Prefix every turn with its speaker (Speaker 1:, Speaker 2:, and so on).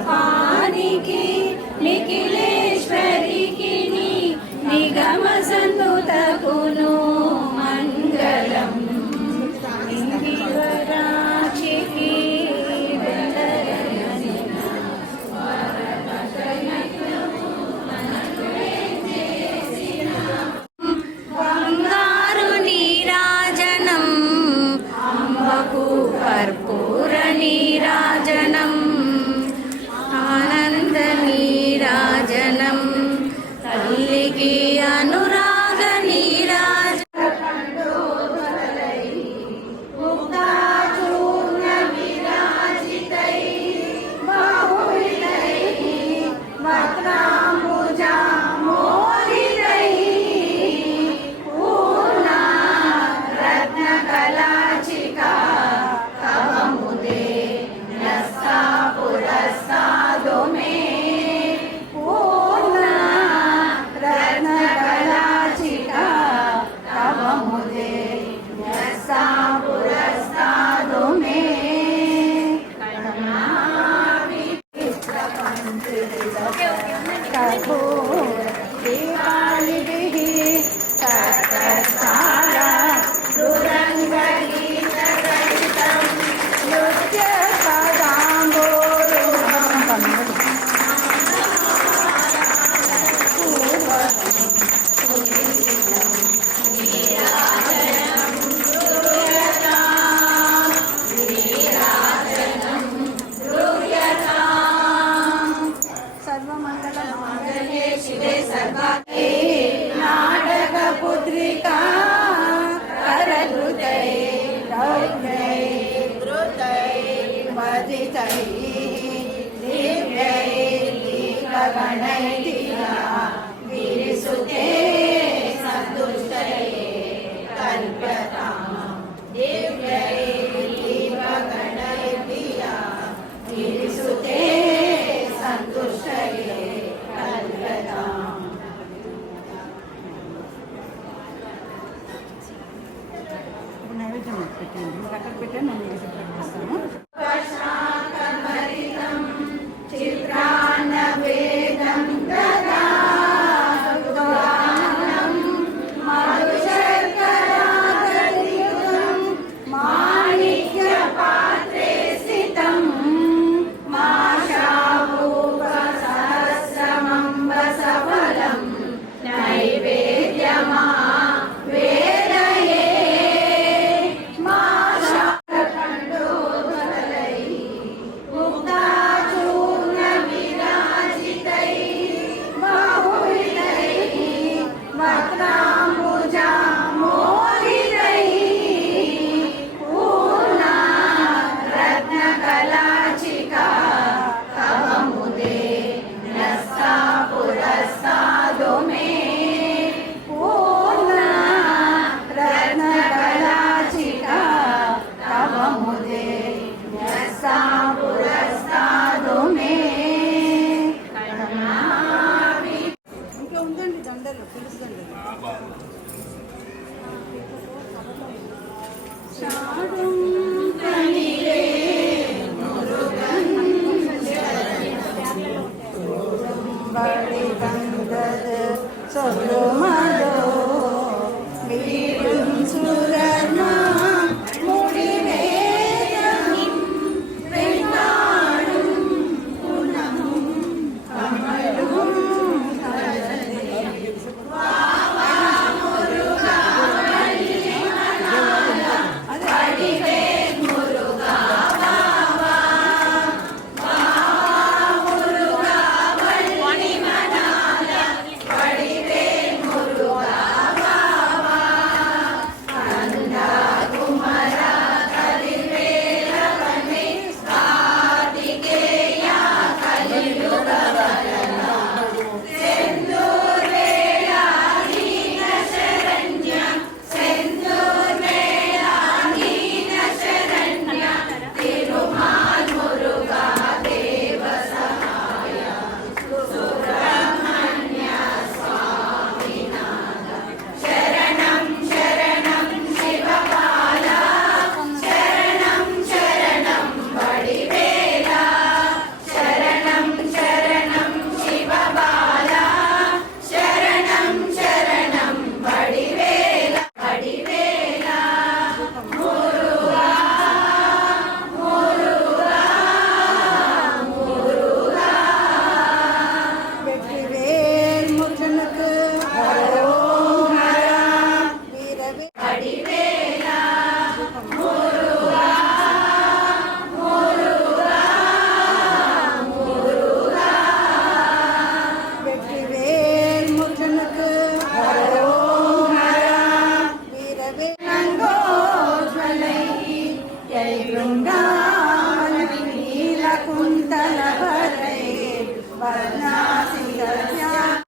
Speaker 1: 花。கருணை கருணை கிருதை மதிதை தீர்வை தீகணை தியா விரிசுதே I 油